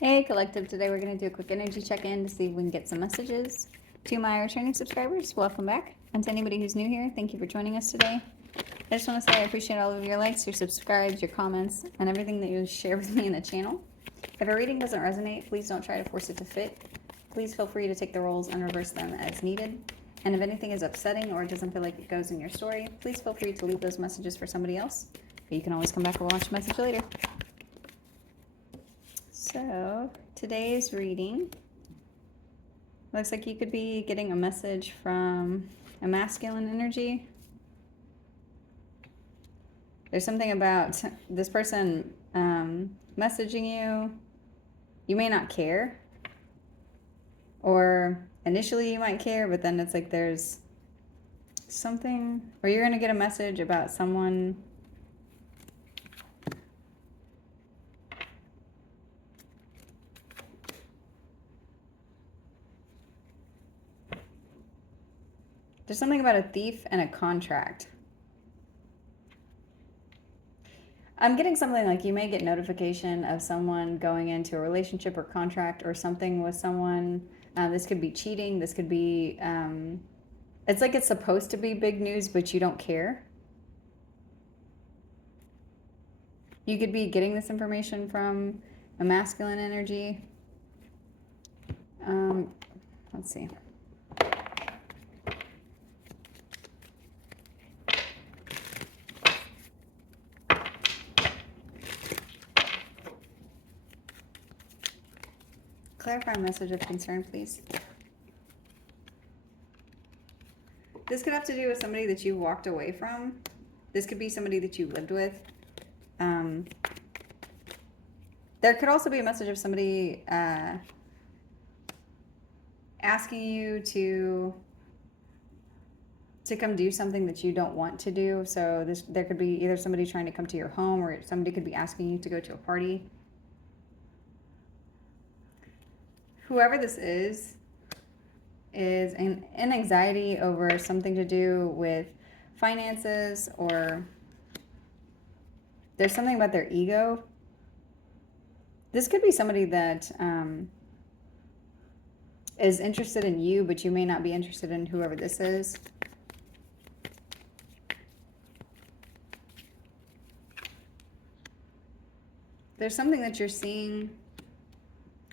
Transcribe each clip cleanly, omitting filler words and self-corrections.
Hey Collective, today we're going to do a quick energy check-in to see if we can get some messages. To my returning subscribers, welcome back. And to anybody who's new here, thank you for joining us today. I just want to say I appreciate all of your likes, your subscribes, your comments, and everything that you share with me in the channel. If a reading doesn't resonate, please don't try to force it to fit. Please feel free to take the roles and reverse them as needed. And if anything is upsetting or it doesn't feel like it goes in your story, please feel free to leave those messages for somebody else. But you can always come back and watch the message later. So, today's reading looks like you could be getting a message from a masculine energy. There's something about this person messaging you. You may not care, or initially you might care, but then it's like there's something, or you're going to get a message about someone. There's something about a thief and a contract. I'm getting something like you may get notification of someone going into a relationship or contract or something with someone. This could be cheating. This could be, it's like it's supposed to be big news, but you don't care. You could be getting this information from a masculine energy. Let's see. Clarify a message of concern, please. This could have to do with somebody that you walked away from. This could be somebody that you lived with. There could also be a message of somebody asking you to come do something that you don't want to do. So there could be either somebody trying to come to your home, or somebody could be asking you to go to a party. Whoever this is an anxiety over something to do with finances, or there's something about their ego. This could be somebody that is interested in you, but you may not be interested in whoever this is. There's something that you're seeing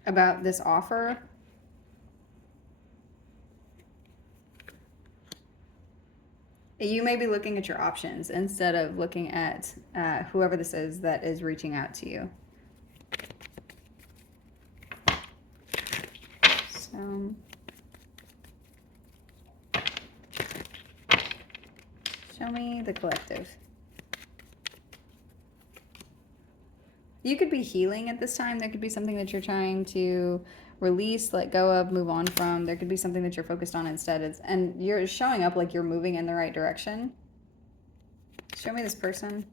about this offer. You may be looking at your options instead of looking at whoever this is that is reaching out to you. So, show me the collective. You could be healing at this time. There could be something that you're trying to release, let go of, move on from. There could be something that you're focused on instead. And you're showing up like you're moving in the right direction. Show me this person.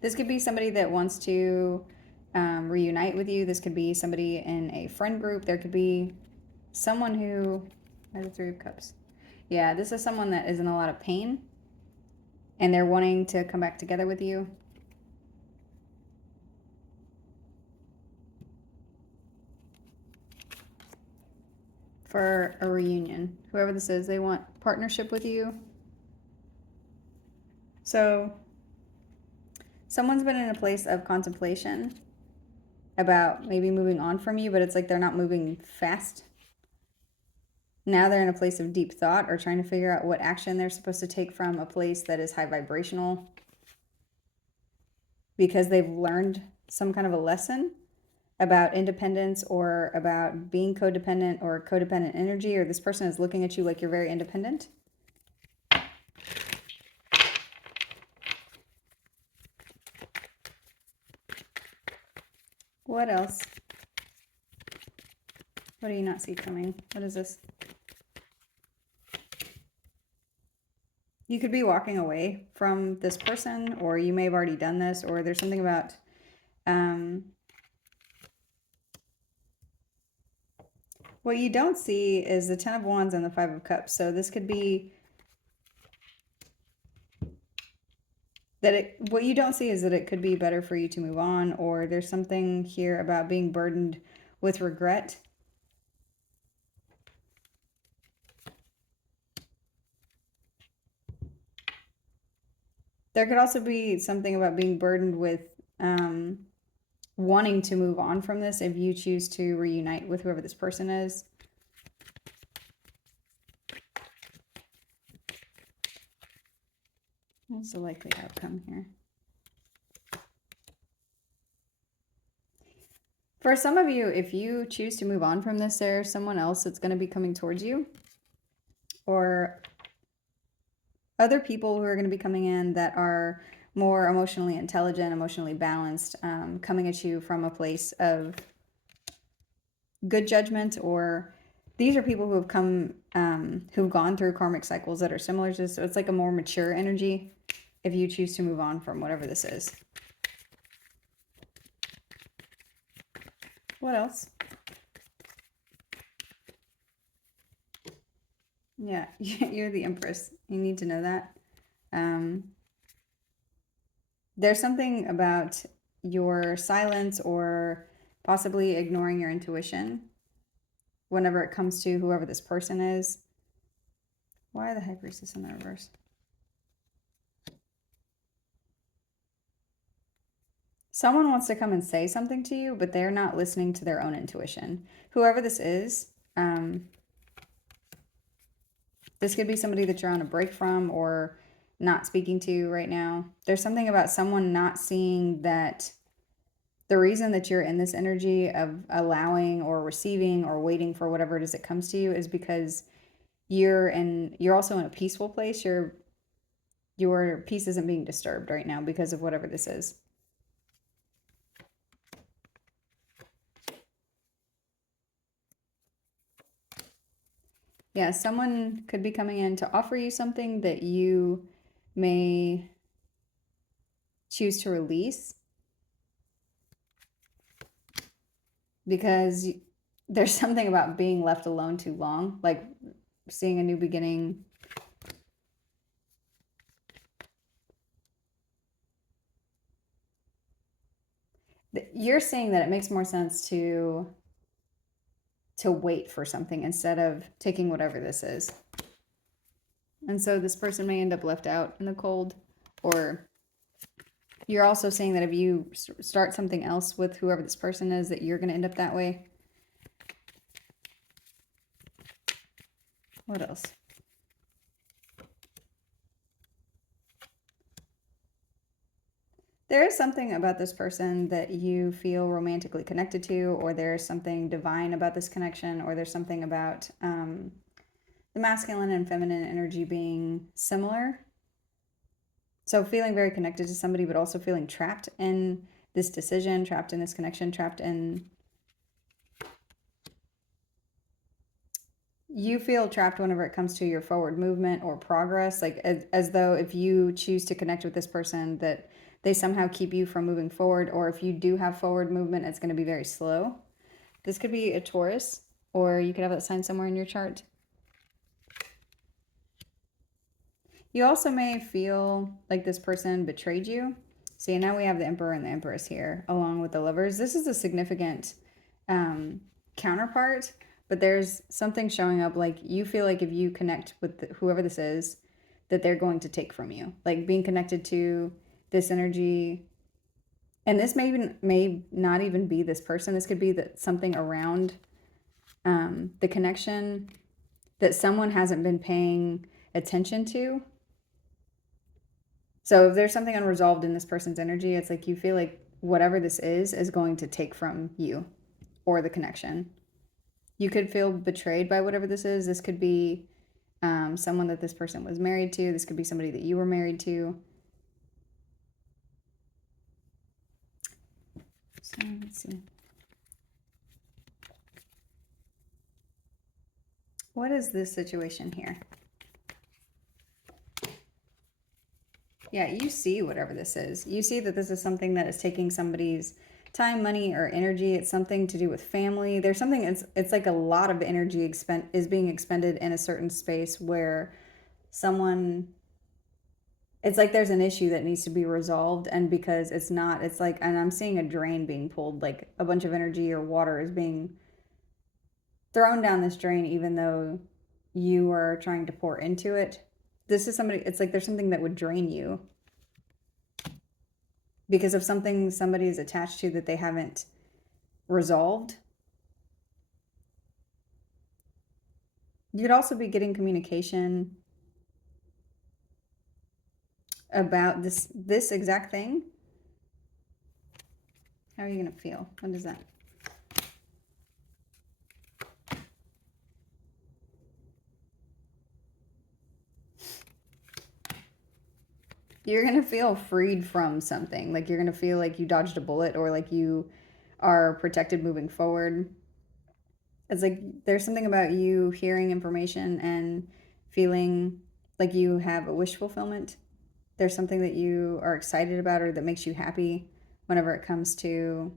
This could be somebody that wants to reunite with you. This could be somebody in a friend group. There could be someone who has the Three of Cups. Yeah, this is someone that is in a lot of pain, and they're wanting to come back together with you. For a reunion. Whoever this is, they want partnership with you. So someone's been in a place of contemplation about maybe moving on from you, but it's like they're not moving fast. Now they're in a place of deep thought, or trying to figure out what action they're supposed to take from a place that is high vibrational, because they've learned some kind of a lesson about independence, or about being codependent, or codependent energy, or this person is looking at you like you're very independent. What else? What do you not see coming? What is this? You could be walking away from this person, or you may have already done this, or there's something about what you don't see is the Ten of Wands and the Five of Cups. So this could be what you don't see is that it could be better for you to move on, or there's something here about being burdened with regret. There could also be something about being burdened with wanting to move on from this if you choose to reunite with whoever this person is. What's the likely outcome here? For some of you, if you choose to move on from this, there's someone else that's going to be coming towards you, or other people who are going to be coming in that are more emotionally intelligent, emotionally balanced, coming at you from a place of good judgment, or these are people who have come, who've gone through karmic cycles that are similar to this. So it's like a more mature energy if you choose to move on from whatever this is. What else? Yeah, you're the Empress. You need to know that. There's something about your silence or possibly ignoring your intuition whenever it comes to whoever this person is. Why the High Priestess in the reverse? Someone wants to come and say something to you, but they're not listening to their own intuition. Whoever this is, this could be somebody that you're on a break from or not speaking to right now. There's something about someone not seeing that the reason that you're in this energy of allowing or receiving or waiting for whatever it is that comes to you is because you're also in a peaceful place. Your peace isn't being disturbed right now because of whatever this is. Yeah, someone could be coming in to offer you something that you may choose to release because there's something about being left alone too long, like seeing a new beginning. You're saying that it makes more sense to wait for something instead of taking whatever this is. And so this person may end up left out in the cold, or you're also saying that if you start something else with whoever this person is, that you're going to end up that way. What else? There is something about this person that you feel romantically connected to, or there's something divine about this connection, or there's something about the masculine and feminine energy being similar. So feeling very connected to somebody, but also feeling trapped in this decision, trapped in this connection, trapped in... You feel trapped whenever it comes to your forward movement or progress, like as though if you choose to connect with this person, that they somehow keep you from moving forward, or if you do have forward movement, it's going to be very slow. This could be a Taurus, or you could have that sign somewhere in your chart. You also may feel like this person betrayed you. See, now we have the Emperor and the Empress here, along with the Lovers. This is a significant counterpart, but there's something showing up like you feel like if you connect with whoever this is, that they're going to take from you. Like being connected to this energy, and this may not even be this person. This could be that something around the connection that someone hasn't been paying attention to. So if there's something unresolved in this person's energy, it's like you feel like whatever this is going to take from you or the connection. You could feel betrayed by whatever this is. This could be someone that this person was married to. This could be somebody that you were married to. So let's see. What is this situation here? Yeah, you see whatever this is. You see that this is something that is taking somebody's time, money, or energy. It's something to do with family. There's something, it's like a lot of energy is being expended in a certain space where someone it's like there's an issue that needs to be resolved, and because it's not, it's like, and I'm seeing a drain being pulled, like a bunch of energy or water is being thrown down this drain even though you are trying to pour into it. This is somebody, it's like there's something that would drain you because of something somebody is attached to that they haven't resolved. You could also be getting communication about this exact thing. How are you going to feel? What is that? You're going to feel freed from something. Like you're going to feel like you dodged a bullet, or like you are protected moving forward. It's like there's something about you hearing information and feeling like you have a wish fulfillment. There's something that you are excited about or that makes you happy whenever it comes to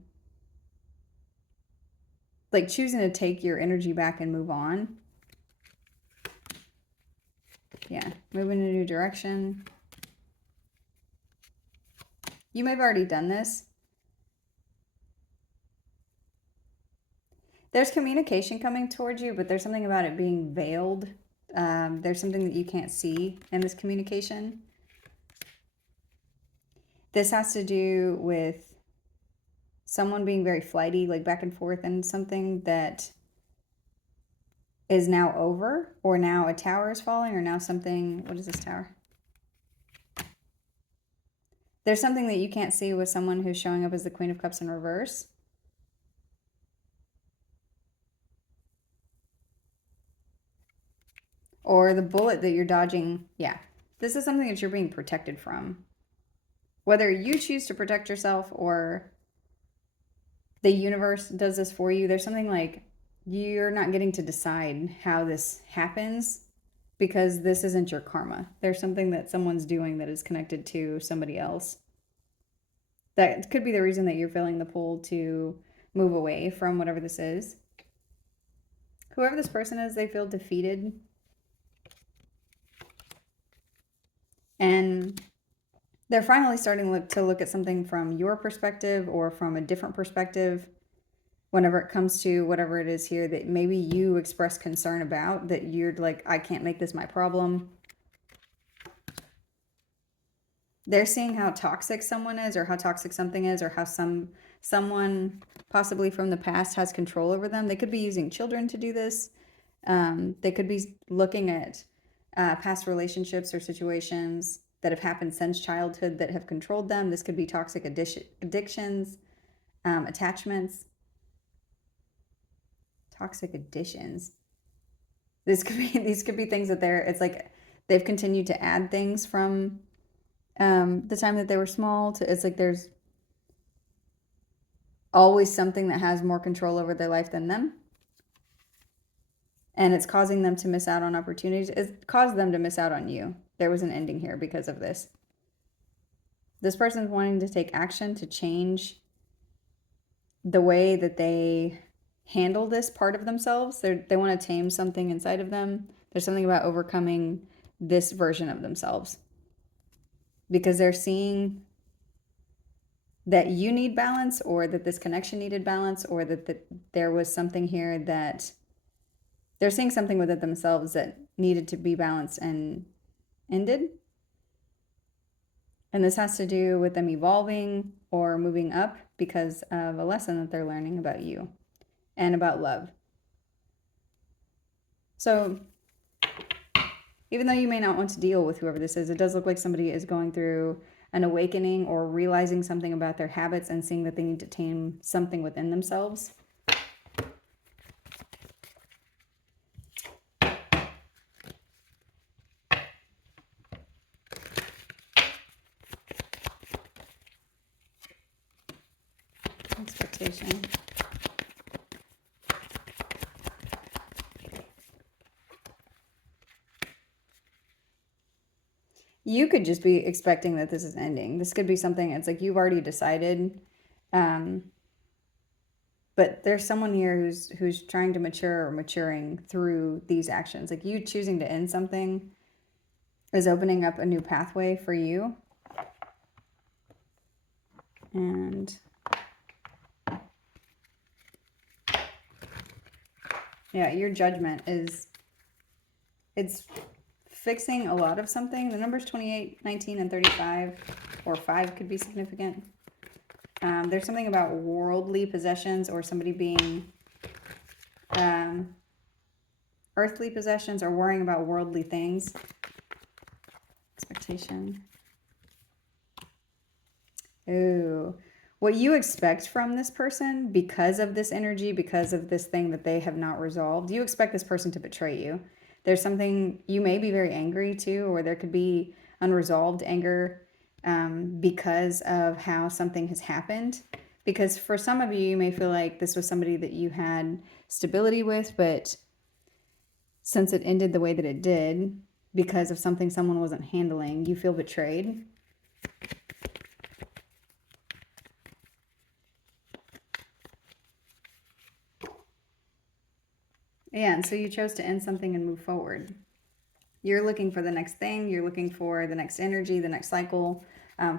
like choosing to take your energy back and move on. Yeah, move in a new direction. You may have already done this. There's communication coming towards you, but there's something about it being veiled. There's something that you can't see in this communication. This has to do with someone being very flighty, like back and forth, and something that is now over, or now a tower is falling, or now something, what is this tower? There's something that you can't see with someone who's showing up as the Queen of Cups in reverse. Or the bullet that you're dodging. Yeah, this is something that you're being protected from. Whether you choose to protect yourself or the universe does this for you, there's something like you're not getting to decide how this happens because this isn't your karma. There's something that someone's doing that is connected to somebody else. That could be the reason that you're feeling the pull to move away from whatever this is. Whoever this person is, they feel defeated. And they're finally starting to look at something from your perspective or from a different perspective whenever it comes to whatever it is here that maybe you express concern about, that you're like, I can't make this my problem. They're seeing how toxic someone is, or how toxic something is, or how someone possibly from the past has control over them. They could be using children to do this. They could be looking at past relationships or situations that have happened since childhood that have controlled them. This could be toxic addictions, attachments, toxic additions. These could be things that it's like they've continued to add things from the time that they were small to, it's like there's always something that has more control over their life than them. And it's causing them to miss out on opportunities. It caused them to miss out on you. There was an ending here because of this. This person's wanting to take action to change the way that they handle this part of themselves. They want to tame something inside of them. There's something about overcoming this version of themselves because they're seeing that you need balance, or that this connection needed balance, or that there was something here that they're seeing something within themselves that needed to be balanced and ended. And this has to do with them evolving or moving up because of a lesson that they're learning about you and about love. So even though you may not want to deal with whoever this is, it does look like somebody is going through an awakening or realizing something about their habits and seeing that they need to tame something within themselves. Expectation. You could just be expecting that this is ending. This could be something, it's like you've already decided. But there's someone here who's trying to mature or maturing through these actions. Like you choosing to end something is opening up a new pathway for you. And yeah, your judgment is, it's fixing a lot of something. The numbers 28, 19, and 35, or 5 could be significant. There's something about worldly possessions or somebody being earthly possessions or worrying about worldly things. Expectation. Ooh. What you expect from this person because of this energy, because of this thing that they have not resolved, you expect this person to betray you. There's something, you may be very angry too, or there could be unresolved anger because of how something has happened. Because for some of you, you may feel like this was somebody that you had stability with, but since it ended the way that it did, because of something someone wasn't handling, you feel betrayed. Yeah, and so you chose to end something and move forward. You're looking for the next thing. You're looking for the next energy, the next cycle,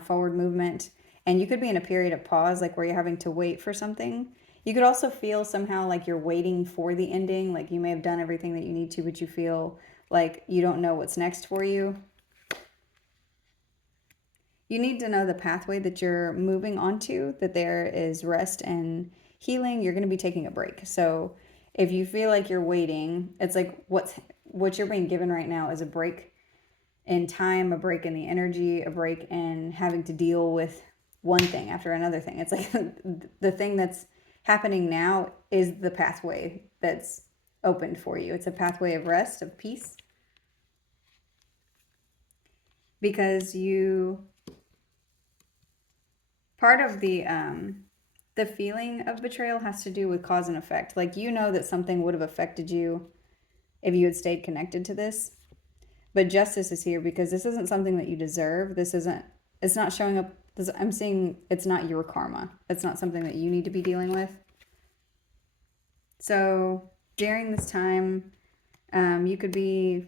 forward movement. And you could be in a period of pause, like where you're having to wait for something. You could also feel somehow like you're waiting for the ending. Like you may have done everything that you need to, but you feel like you don't know what's next for you. You need to know the pathway that you're moving onto, that there is rest and healing. You're going to be taking a break. So if you feel like you're waiting, it's like what you're being given right now is a break in time, a break in the energy, a break in having to deal with one thing after another thing. It's like the thing that's happening now is the pathway that's opened for you. It's a pathway of rest, of peace. Because you, part of the feeling of betrayal has to do with cause and effect. Like, you know that something would have affected you if you had stayed connected to this. But justice is here because this isn't something that you deserve. It's not showing up. I'm seeing it's not your karma. It's not something that you need to be dealing with. So during this time, you could be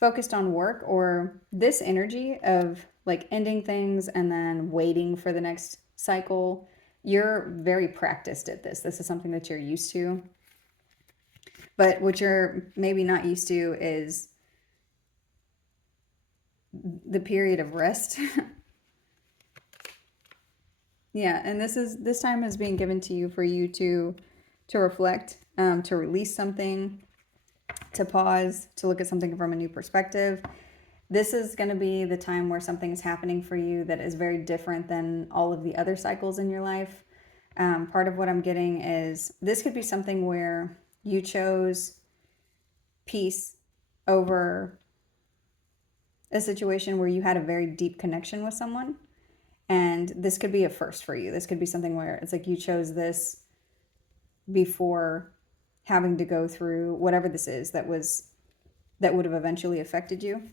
focused on work, or this energy of like ending things and then waiting for the next cycle. You're very practiced at this. This is something that you're used to. But what you're maybe not used to is the period of rest. Yeah, and this time is being given to you for you to reflect, to release something, to pause, to look at something from a new perspective. This is going to be the time where something is happening for you that is very different than all of the other cycles in your life. Part of what I'm getting is this could be something where you chose peace over a situation where you had a very deep connection with someone. And this could be a first for you. This could be something where it's like you chose this before having to go through whatever this is that would have eventually affected you.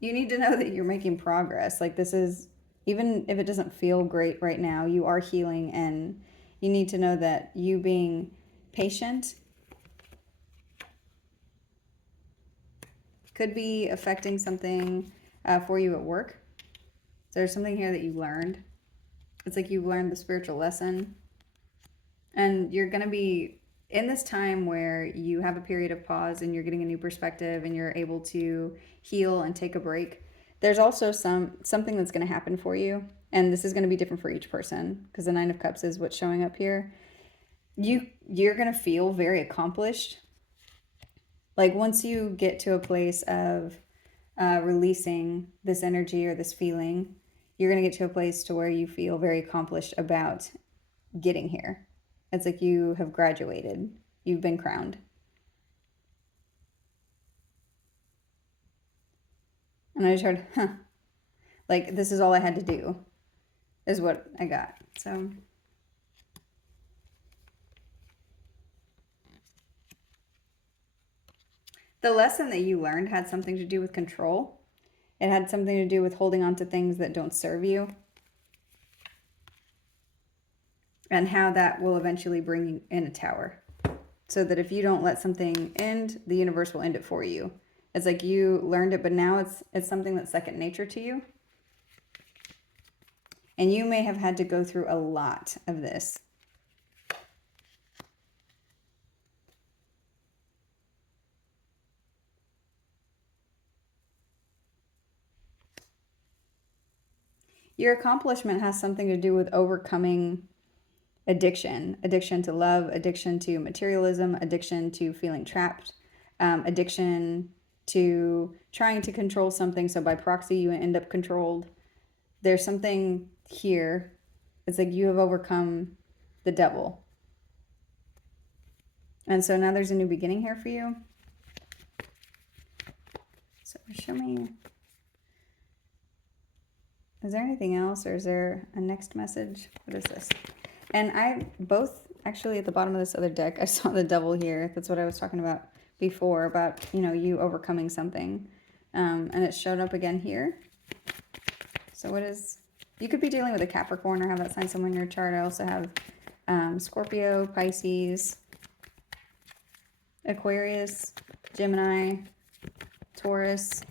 You need to know that you're making progress. Like, this is, even if it doesn't feel great right now, you are healing, and you need to know that you being patient could be affecting something for you at work. There's something here that you learned. It's like you've learned the spiritual lesson. And you're going to be in this time where you have a period of pause and you're getting a new perspective and you're able to heal and take a break. There's also something that's going to happen for you. And this is going to be different for each person because the 9 of Cups is what's showing up here. You're going to feel very accomplished. Like, once you get to a place of releasing this energy or this feeling, you're going to get to a place to where you feel very accomplished about getting here. It's like you have graduated. You've been crowned. And I just heard, like, this is all I had to do, is what I got. So the lesson that you learned had something to do with control. It had something to do with holding on to things that don't serve you. and how that will eventually bring you in a tower. So that if you don't let something end, the universe will end it for you. It's like you learned it, but now it's something that's second nature to you. And you may have had to go through a lot of this. Your accomplishment has something to do with overcoming addiction to love, addiction to materialism, addiction to feeling trapped, addiction to trying to control something. So by proxy, you end up controlled. There's something here. It's like you have overcome the devil. And so now there's a new beginning here for you. So show me. Is there anything else, or is there a next message? What is this? And I both actually at the bottom of this other deck, I saw the devil here. That's what I was talking about before, about, you know, you overcoming something. And it showed up again here. So what is, you could be dealing with a Capricorn or have that sign somewhere in your chart. I also have Scorpio, Pisces, Aquarius, Gemini, Taurus,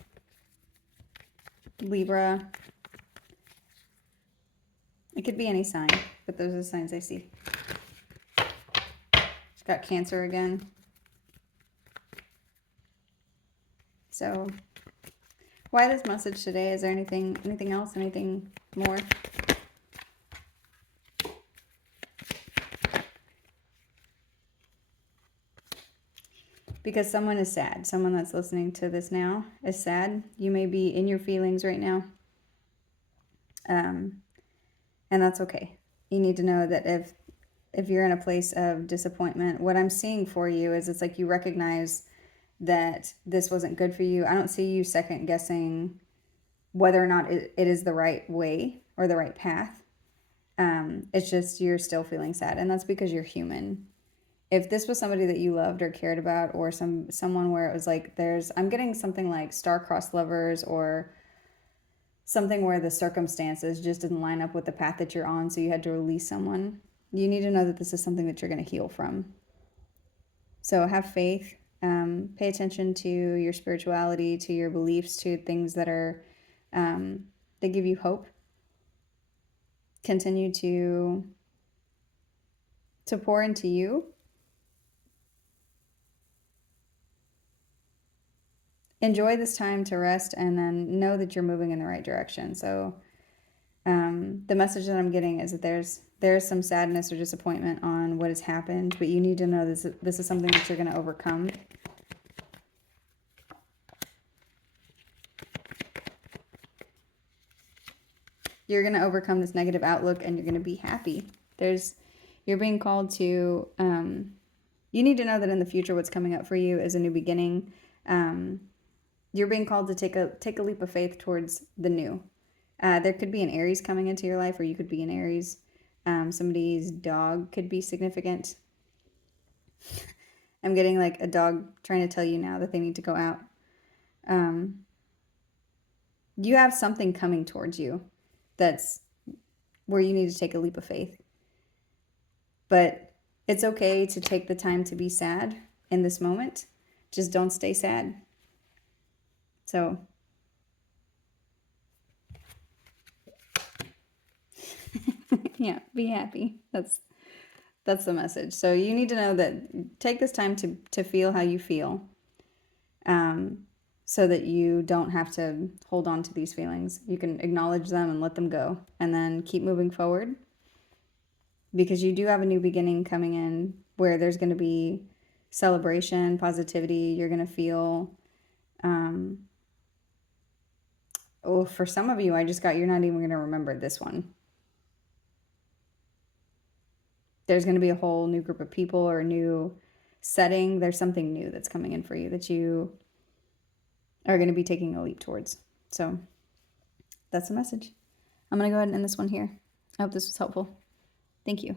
Libra. It could be any sign, but those are the signs I see. It's got Cancer again. So why this message today? Is there anything else, anything more? Because someone is sad. Someone that's listening to this now is sad. You may be in your feelings right now. And that's okay. You need to know that if you're in a place of disappointment, what I'm seeing for you is it's like you recognize that this wasn't good for you. I don't see you second guessing whether or not it is the right way or the right path. It's just you're still feeling sad, and that's because you're human. If this was somebody that you loved or cared about, or someone where it was like I'm getting something like star-crossed lovers, or something where the circumstances just didn't line up with the path that you're on, so you had to release someone. You need to know that this is something that you're going to heal from. So have faith. Pay attention to your spirituality, to your beliefs, to things that are that give you hope. Continue to pour into you. Enjoy this time to rest, and then know that you're moving in the right direction. So the message that I'm getting is that there's some sadness or disappointment on what has happened, but you need to know this is something that you're going to overcome. You're going to overcome this negative outlook, and you're going to be happy. You're being called to, you need to know that in the future what's coming up for you is a new beginning. You're being called to take a leap of faith towards the new. There could be an Aries coming into your life, or you could be an Aries. Somebody's dog could be significant. I'm getting like a dog trying to tell you now that they need to go out. You have something coming towards you that's where you need to take a leap of faith. But it's okay to take the time to be sad in this moment. Just don't stay sad. So yeah, be happy. That's the message. So you need to know that take this time to feel how you feel, so that you don't have to hold on to these feelings. You can acknowledge them and let them go, and then keep moving forward, because you do have a new beginning coming in where there's going to be celebration, positivity. You're going to feel, for some of you, I just got, you're not even going to remember this one. There's going to be a whole new group of people or a new setting. There's something new that's coming in for you that you are going to be taking a leap towards. So that's the message. I'm going to go ahead and end this one here. I hope this was helpful. Thank you.